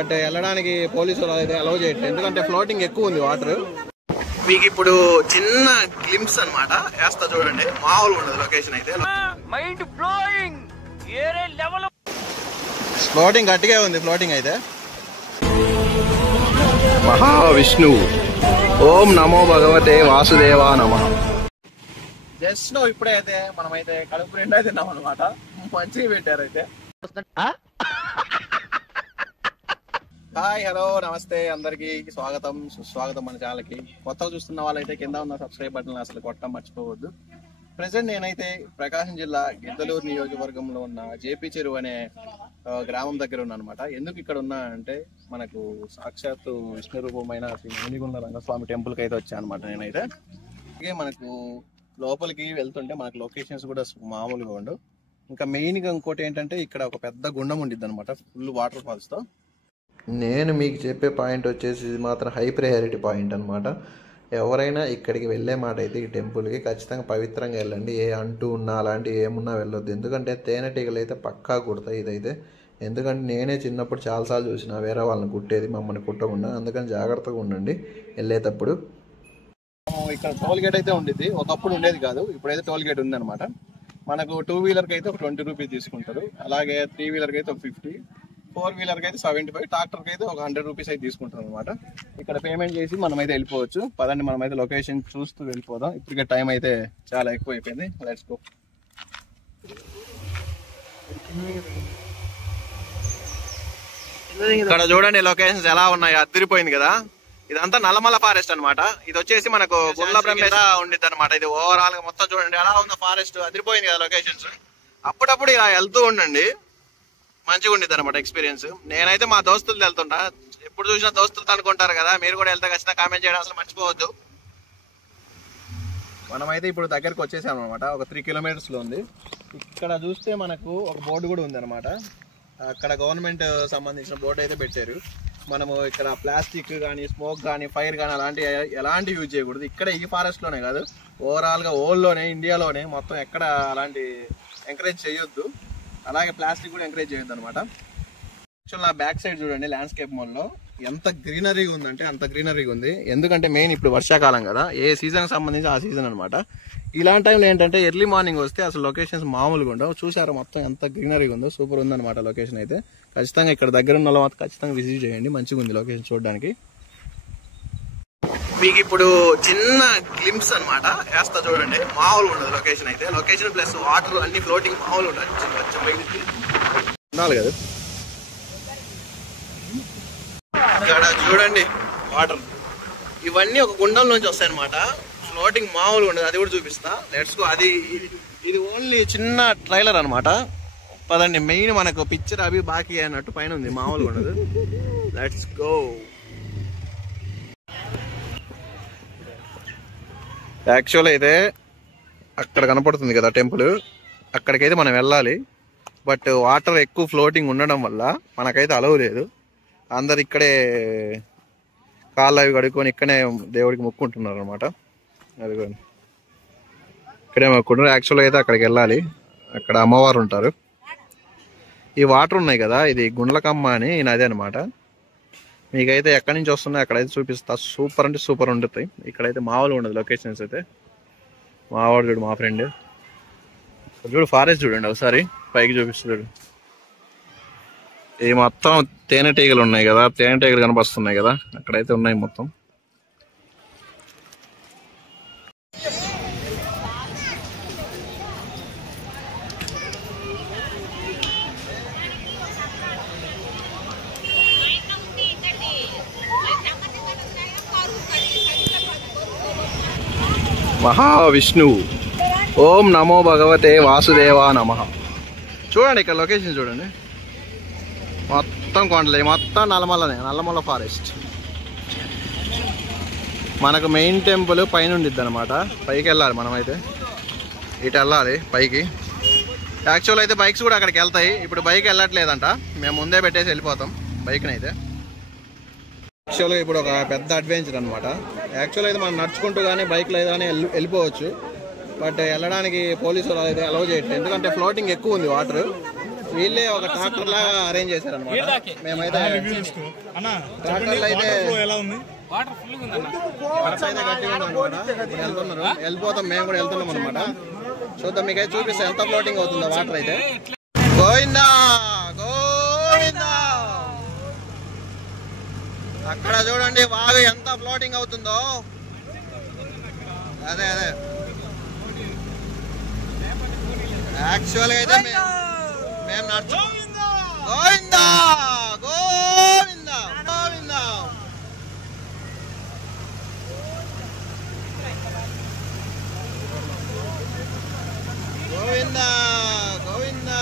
But వెళ్ళడానికి పోలీసులు అయితే అలౌ చేయట్లేదు, ఎందుకంటే ఫ్లోటింగ్ ఎక్కువ ఉంది వాటర్. మీకు ఇప్పుడు చిన్న గ్లింప్స్ అన్నమాట వేస్తా చూడండి, మామూలుగా ఉండదు లొకేషన్ అయితే. మైండ్ బ్లోయింగ్, వేరే లెవెల్. ఫ్లోటింగ్ గట్టిగా ఉంది, ఫ్లోటింగ్ అయితే. మహావిష్ణు ఓం నమో భగవతే వాసుదేవా నమః. జస్ట్ ఇప్పుడైతే మనమైతే కడుపు నిండా తిన్నాం అనమాట, మంచిగా పెట్టారు అయితే. హాయ్ హలో నమస్తే అందరికి స్వాగతం సుస్వాగతం మన ఛానల్కి. కొత్తగా చూస్తున్న వాళ్ళైతే కింద ఉన్న సబ్స్క్రైబ్ బటన్ అసలు కొట్టడం మర్చిపోవద్దు. ప్రెసెంట్ నేనైతే ప్రకాశం జిల్లా గిద్దలూరు నియోజకవర్గంలో ఉన్న జేపీ చెరువు అనే గ్రామం దగ్గర ఉన్నా అనమాట. ఎందుకు ఇక్కడ ఉన్నా అంటే మనకు సాక్షాత్తు విష్ణు రూపమైన శ్రీ మణిగుండ రంగస్వామి టెంపుల్కి అయితే వచ్చా అనమాట నేనైతే. అలాగే మనకు లోపలికి వెళ్తుంటే మనకు లొకేషన్స్ కూడా మామూలుగా ఉండవు. ఇంకా మెయిన్గా ఇంకోటి ఏంటంటే ఇక్కడ ఒక పెద్ద గుండం ఉండిద్ది అనమాట, ఫుల్ వాటర్ ఫాల్స్తో. నేను మీకు చెప్పే పాయింట్ వచ్చేసి ఇది మాత్రం హై ప్రయారిటీ పాయింట్ అనమాట. ఎవరైనా ఇక్కడికి వెళ్ళే మాట అయితే ఈ టెంపుల్కి ఖచ్చితంగా పవిత్రంగా వెళ్ళండి. ఏ అంటూ ఉన్నా అలాంటివి ఏమున్నా వెళ్ళొద్దు, ఎందుకంటే తేనెటీగలు అయితే పక్కా కుడతాయి ఇదైతే. ఎందుకంటే నేనే చిన్నప్పుడు చాలాసార్లు చూసిన వేరే వాళ్ళని కుట్టేది, మమ్మల్ని కుట్టకుండా. అందుకని జాగ్రత్తగా ఉండండి వెళ్ళేటప్పుడు. ఇక్కడ టోల్ గేట్ అయితే ఉండిద్ది, ఒకప్పుడు ఉండేది కాదు, ఇప్పుడైతే టోల్ గేట్ ఉంది అనమాట. మనకు 2 వీలర్కి అయితే ఒక 20 రూపీస్ తీసుకుంటారు, అలాగే 3 వీలర్కి అయితే ఒక 50, 4 వీలర్కి అయితే 75, ట్రాక్టర్కి అయితే ఒక 100 రూపీస్ అయితే తీసుకుంటారు అనమాట. ఇక్కడ పేమెంట్ చేసి మనమైతే వెళ్ళిపోవచ్చు. పదండి మనమైతే లొకేషన్ చూస్తూ వెళ్ళిపోదాం. ఇప్పటికే టైం అయితే చాలా ఎక్కువ అయిపోయింది. Let's go. ఇక్కడ చూడండి లొకేషన్స్ ఎలా ఉన్నాయి, అదిరిపోయింది కదా. ఇదంతా నల్లమల్ల ఫారెస్ట్ అనమాట. ఇది వచ్చేసి మనకు గుండ్ల బ్రహ్మేశ ఉండిద్ది అనమాట. ఇది ఓవరాల్ గా మొత్తం చూడండి ఎలా ఉందో ఫారెస్ట్, అదిరిపోయింది కదా లొకేషన్స్. అప్పుడప్పుడు ఇలా వెళ్తూ ఉండండి, మంచిగా ఉండిద్ది అనమాట ఎక్స్పీరియన్స్. నేనైతే మా దోస్తులు వెళ్తుంటా, ఎప్పుడు చూసినా దోస్తులతో అనుకుంటారు కదా, మీరు కూడా వెళ్తే ఖచ్చితంగా కామెంట్ చేయడం అసలు మర్చిపోవద్దు. మనమైతే ఇప్పుడు దగ్గరకు వచ్చేసాం అనమాట, ఒక 3 కిలోమీటర్స్ లో ఉంది. ఇక్కడ చూస్తే మనకు ఒక బోర్డు కూడా ఉంది అనమాట. అక్కడ గవర్నమెంట్ సంబంధించిన బోర్డు అయితే పెట్టారు. మనము ఇక్కడ ప్లాస్టిక్ కానీ స్మోక్ కానీ ఫైర్ కానీ ఎలాంటి యూజ్ చేయకూడదు. ఇక్కడ ఈ ఫారెస్ట్ లోనే కాదు, ఓవరాల్ గా వరల్డ్లోనే ఇండియాలోనే మొత్తం ఎక్కడ అలాంటి ఎంకరేజ్ చేయొద్దు. అలాగే ప్లాస్టిక్ కూడా ఎంకరేజ్ చేయొద్దు అనమాట. యాక్చువల్ నా బ్యాక్ సైడ్ చూడండి ల్యాండ్స్కేప్ మాల్లో ఎంత గ్రీనరీగా ఉందంటే అంత గ్రీనరీగా ఉంది. ఎందుకంటే మెయిన్ ఇప్పుడు వర్షాకాలం కదా, ఏ సీజన్ సంబంధించి ఆ సీజన్ అనమాట. ఇలాంటి టైంలో ఏంటంటే ఎర్లీ మార్నింగ్ వస్తే అసలు లొకేషన్స్ మామూలుగా ఉండవు. చూసారు మొత్తం ఎంత గ్రీనరీగా ఉందో, సూపర్ ఉందన్నమాట లొకేషన్ అయితే. ఖచ్చితంగా ఇక్కడ దగ్గర ఉన్న వాళ్ళు మాత్రం ఖచ్చితంగా విజిట్ చేయండి, మంచిగా ఉంది లొకేషన్ చూడడానికి. మీకు ఇప్పుడు చిన్న గ్లింప్స్ అనమాట వేస్తా చూడండి, మామూలుగా ఉండదు లొకేషన్ అయితే. లొకేషన్ ప్లస్ వాటర్ అన్ని ఫ్లోటింగ్ మామూలుగా ఉంటుంది. ఉండాలి కదా ఇక్కడ చూడండి వాటర్, ఇవన్నీ ఒక గుండం నుంచి వస్తాయి అనమాట. ఫ్లోటింగ్ మామూలుగా ఉండదు, అది కూడా చూపిస్తా. Let's go. ఇది ఓన్లీ చిన్న ట్రైలర్ అనమాట. పదండి, మెయిన్ మనకు పిక్చర్ అవి బాకీ అన్నట్టు పైన ఉంది, మామూలుగా ఉండదు. Let's go. యాక్చువల్ అయితే అక్కడ కనపడుతుంది కదా టెంపుల్, అక్కడికైతే మనం వెళ్ళాలి. బట్ వాటర్ ఎక్కువ ఫ్లోటింగ్ ఉండడం వల్ల మనకైతే అలవ్ లేదు. అందరు ఇక్కడే కాళ్ళు అవి కడుక్కొని ఇక్కడే దేవుడికి మొక్కుంటున్నారు అనమాట. అది ఇక్కడే మొక్కుంటున్నారు. యాక్చువల్గా అయితే అక్కడికి వెళ్ళాలి, అక్కడ అమ్మవారు ఉంటారు. ఈ వాటర్ ఉన్నాయి కదా, ఇది గుండ్లకమ్మ అని నది అనమాట. మీకైతే ఎక్కడి నుంచి వస్తున్నాయి అక్కడైతే చూపిస్తా. సూపర్ అంటే సూపర్ ఉంటుంది. ఇక్కడైతే మామూలుగా ఉండదు లొకేషన్స్ అయితే. మావాడు చూడు, మా ఫ్రెండ్ చూడు, ఫారెస్ట్ చూడండి ఒకసారి పైకి చూపిస్తున్నాడు. ఇది మొత్తం తేనెటీగలు ఉన్నాయి కదా, తేనెటీగలు కనిపిస్తున్నాయి కదా, అక్కడైతే ఉన్నాయి మొత్తం. మహావిష్ణు ఓం నమో భగవతే వాసుదేవా నమః. చూడండి ఇక్కడ లొకేషన్ చూడండి, మొత్తం కొండలే, మొత్తం నల్లమల్ల ఫారెస్ట్. మనకు మెయిన్ టెంపుల్ పైన ఉండిద్ది అనమాట. పైకి వెళ్ళాలి మనమైతే, ఇటు వెళ్ళాలి పైకి. యాక్చువల్ అయితే బైక్స్ కూడా అక్కడికి వెళ్తాయి. ఇప్పుడు బైక్ వెళ్ళట్లేదంట, మేము ముందే పెట్టేసి వెళ్ళిపోతాం బైక్ని అయితే. యాక్చువల్గా ఇప్పుడు ఒక పెద్ద అడ్వెంచర్ అనమాట. యాక్చువల్ అయితే మనం నడుచుకుంటూ కానీ బైక్లో అయితే కానీ వెళ్ళిపోవచ్చు. బట్ వెళ్ళడానికి పోలీసులు అయితే అలౌ చేయట్లేదు, ఎందుకంటే ఫ్లోటింగ్ ఎక్కువ ఉంది వాటర్. వీళ్ళే ఒక ట్రాక్టర్ లాగా అరేంజ్ చేశారు అనమాట. మేమైతే ట్రాక్టర్లో అయితే వెళ్తున్నారు, వెళ్ళిపోతాం. మేము కూడా వెళ్తున్నాం అనమాట. చూద్దాం, మీకైతే చూపిస్తాం ఎంత ఫ్లోటింగ్ అవుతుందో వాటర్ అయితే. గోవిందా గోవిందా, అక్కడ చూడండి వాగు ఎంత ఫ్లోటింగ్ అవుతుందో. అదే అదే యాక్చువల్గా అయితే మేము నడుచు. గోవిందా గోవిందా గోవిందా, గోవిందా గోవిందా.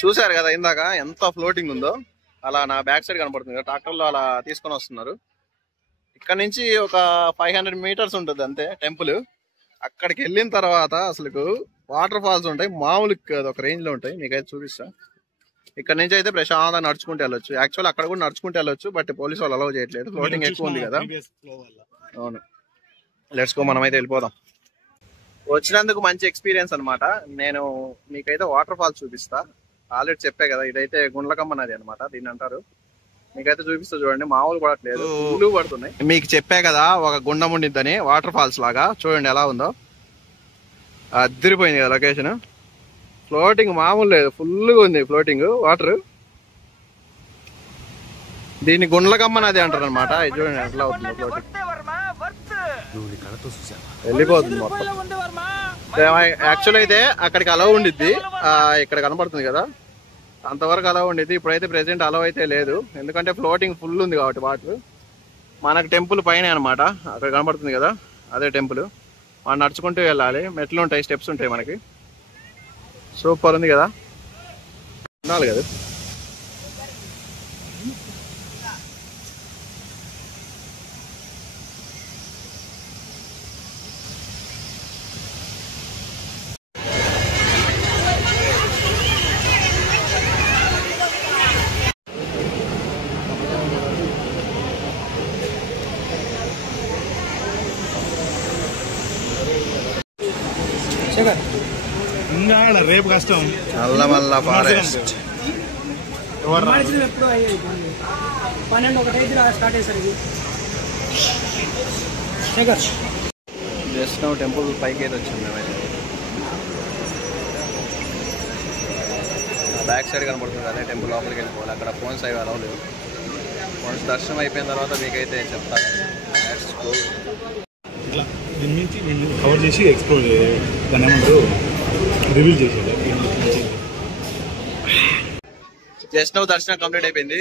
చూసారు కదా ఇందాక ఎంత ఫ్లోటింగ్ ఉందో. అలా నా బ్యాక్ సైడ్ కనపడుతుంది కదా, ట్రాక్టర్ లో అలా తీసుకొని వస్తున్నారు. ఇక్కడ నుంచి ఒక 500 మీటర్స్ ఉంటుంది అంతే టెంపుల్. అక్కడికి వెళ్ళిన తర్వాత అసలు వాటర్ ఫాల్స్ ఉంటాయి, మామూలు కాదు, ఒక రేంజ్ లో ఉంటాయి. మీకైతే చూపిస్తా. ఇక్కడ నుంచి అయితే ప్రశాంతంగా నడుచుకుంటూ వెళ్ళొచ్చు. యాక్చువల్ అక్కడ కూడా నడుచుకుంటూ వెళ్ళొచ్చు, బట్ పోలీసు వాళ్ళు అలౌ చేయట్లేదు, ఫ్లోటింగ్ ఎక్కువ ఉంది కదా. అవును, లెట్స్ గో, మనం అయితే వెళ్ళిపోదాం. వచ్చినందుకు మంచి ఎక్స్పీరియన్స్ అనమాట. నేను మీకైతే వాటర్ ఫాల్స్ చూపిస్తా. ఆల్రెడీ చెప్పే కదా, ఇదైతే గుండ్లకమ్మ నది అనమాట, దీన్ని అంటారు. మీకైతే చూపిస్తా చూడండి, మామూలు పడట్లేదు, పూలు పడుతున్నాయి. మీకు చెప్పే కదా ఒక గుండం ఉండిద్దని, వాటర్ ఫాల్స్ లాగా. చూడండి ఎలా ఉందో, అదిరిపోయింది కదా లొకేషన్. ఫ్లోటింగ్ మామూలు లేదు, ఫుల్గా ఉంది ఫ్లోటింగ్ వాటర్. దీన్ని గుండ్లకమ్మ నది అంటారు అనమాట. ఇది చూడండి ఎట్లా అవుతుంది ఫ్లోటింగ్, వెళ్ళిపోతుంది మొత్తం. యాక్చువల్ అయితే అక్కడికి అలౌ ఉండిద్ది, ఇక్కడ కనపడుతుంది కదా, అంతవరకు అలౌ ఉండిద్ది. ఇప్పుడైతే ప్రెసెంట్ అలౌ అయితే లేదు, ఎందుకంటే ఫ్లోటింగ్ ఫుల్ ఉంది కాబట్టి వాటర్. మనకు టెంపుల్ పైన అనమాట, అక్కడ కనపడుతుంది కదా, అదే టెంపుల్. మనం నడుచుకుంటూ వెళ్ళాలి, మెట్లు ఉంటాయి, స్టెప్స్ ఉంటాయి మనకి. సూపర్ ఉంది కదా, ఉండాలి కదా. రేపు కష్టం. నల్లమల్ల ఫారెస్ట్ ఎప్పుడు 12-1 స్టార్ట్ అయ్యేసరికి జస్ట్ టెంపుల్ పైకి అయితే వచ్చింది. బ్యాక్ సైడ్ కనపడుతుంది అదే టెంపుల్, లోపలికి వెళ్ళిపోవాలి. అక్కడ ఫోన్స్ అవి అలౌ లేవు. ఫోన్స్ దర్శనం అయిపోయిన తర్వాత మీకైతే చెప్తాను. ఇట్లా దీని నుంచి కవర్ చేసి ఎక్స్ప్లోర్ దాన్ని ఏమంటారు, రివీల్ చేసేది. జస్ట్ దర్శనం కంప్లీట్ అయిపోయింది.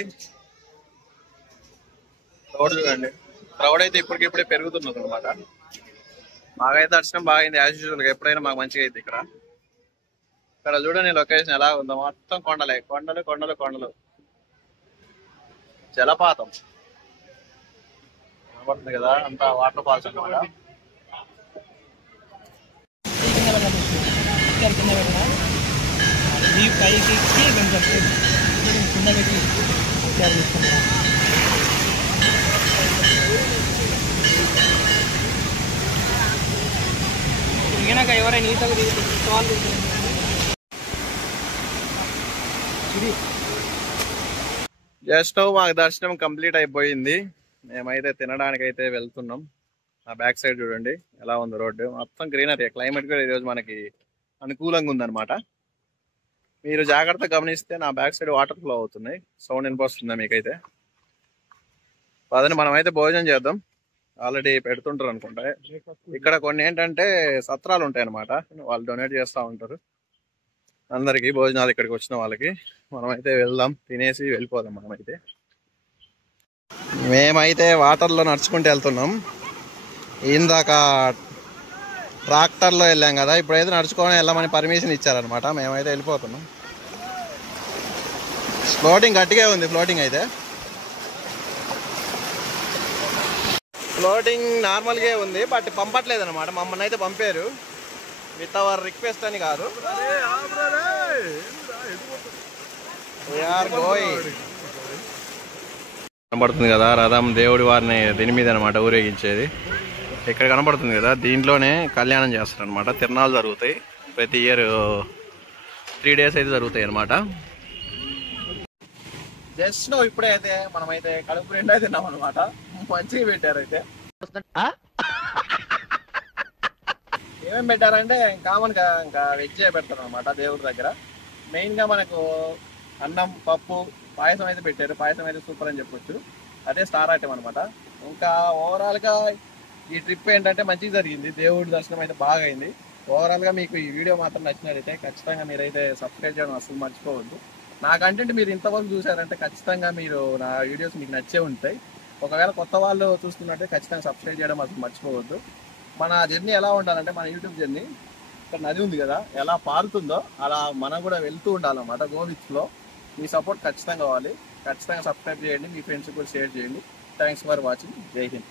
క్రౌడ్ చూడండి, క్రౌడ్ అయితే ఇప్పటికిప్పుడే పెరుగుతున్నది అనమాట. మాకైతే దర్శనం బాగైంది, యాజ్ యూజువల్. ఎప్పుడైనా మాకు మంచిగా అయింది. ఇక్కడ చూడండి లొకేషన్ ఎలా ఉందో, మొత్తం కొండలే, కొండలు కొండలు కొండలు, జలపాతం కనబడుతుంది కదా, అంతా వాటర్ ఫాల్స్ అనమాట. ఎవరైనా జస్ట్ మాకు దర్శనం కంప్లీట్ అయిపోయింది. మేమైతే తినడానికి అయితే వెళ్తున్నాం. ఆ బ్యాక్ సైడ్ చూడండి ఎలా ఉంది రోడ్డు, మొత్తం గ్రీనరీ. క్లైమేట్ కూడా ఈరోజు మనకి అనుకూలంగా ఉందన్నమాట. మీరు జాగ్రత్తగా గమనిస్తే నా బ్యాక్ సైడ్ వాటర్ ఫ్లో అవుతున్నాయి, సౌండ్ వినిపిస్తుందా మీకైతే? అదని మనమైతే భోజనం చేద్దాం. ఆల్రెడీ పెడుతుంటారు అనుకుంటా. ఇక్కడ కొన్ని ఏంటంటే సత్రాలు ఉంటాయి అన్నమాట, వాళ్ళు డొనేట్ చేస్తూ ఉంటారు అందరికి భోజనాలు. ఇక్కడికి వచ్చిన వాళ్ళకి మనమైతే వెళ్దాం, తినేసి వెళ్ళిపోదాం. మేమైతే వాటర్లో నడుచుకుంటూ వెళ్తున్నాం. ఇందాక ట్రాక్టర్లో వెళ్ళాం కదా, ఇప్పుడైతే నడుచుకొని వెళ్ళమని పర్మిషన్ ఇచ్చారనమాట. మేమైతే వెళ్ళిపోతున్నాం. ఫ్లోటింగ్ గట్టిగా ఉంది, ఫ్లోటింగ్ అయితే ఫ్లోటింగ్ నార్మల్గా ఉంది, బట్ పంపట్లేదు అనమాట. మమ్మల్ని అయితే పంపారు. విత్ అవర్ రిక్వెస్ట్ అని కాదు. కనబడుతుంది కదా రథం, దేవుడి వారిని దీని మీద అనమాట ఊరేగించేది. ఇక్కడ కనబడుతుంది కదా, దీంట్లోనే కళ్యాణం చేస్తారు అనమాట. తిరణాలు జరుగుతాయి ప్రతి ఇయర్ 3 days అయితే జరుగుతాయి అనమాట. జస్ట్ ఇప్పుడే అయితే మనమైతే కడుపు నిండా తిన్నాం అనమాట. మంచిగా పెట్టారు అయితే. ఏమేమి పెట్టారంటే కామన్ గా ఇంకా వెజ్ పెడతారు అనమాట దేవుడి దగ్గర. మెయిన్ గా మనకు అన్నం, పప్పు, పాయసం అయితే పెట్టారు. పాయసం అయితే సూపర్ అని చెప్పొచ్చు. అదే స్టార్ ఐటమ్ అనమాట. ఇంకా ఓవరాల్ గా ఈ ట్రిప్ ఏంటంటే మంచిగా జరిగింది. దేవుడి దర్శనం అయితే బాగా అయింది. ఓవరాల్ గా మీకు ఈ వీడియో మాత్రం నచ్చినట్లయితే ఖచ్చితంగా మీరైతే సబ్స్క్రైబ్ చేయడం అసలు మర్చిపోవద్దు. నా కంటెంట్ మీరు ఇంతవరకు చూసారంటే ఖచ్చితంగా మీరు నా వీడియోస్ మీకు నచ్చే ఉంటాయి. ఒకవేళ కొత్త వాళ్ళు చూస్తున్నట్టే ఖచ్చితంగా సబ్స్క్రైబ్ చేయడం అసలు మర్చిపోవద్దు. మన జర్నీ ఎలా ఉండాలంటే, మన యూట్యూబ్ జర్నీ ఇక్కడ నది ఉంది కదా, ఎలా పారుతుందో అలా మనం కూడా వెళ్తూ ఉండాలన్నమాట గోవిత్స్లో. మీ సపోర్ట్ ఖచ్చితంగా కావాలి. ఖచ్చితంగా సబ్స్క్రైబ్ చేయండి, మీ ఫ్రెండ్స్ కూడా షేర్ చేయండి. Thanks for watching. జై హింద్.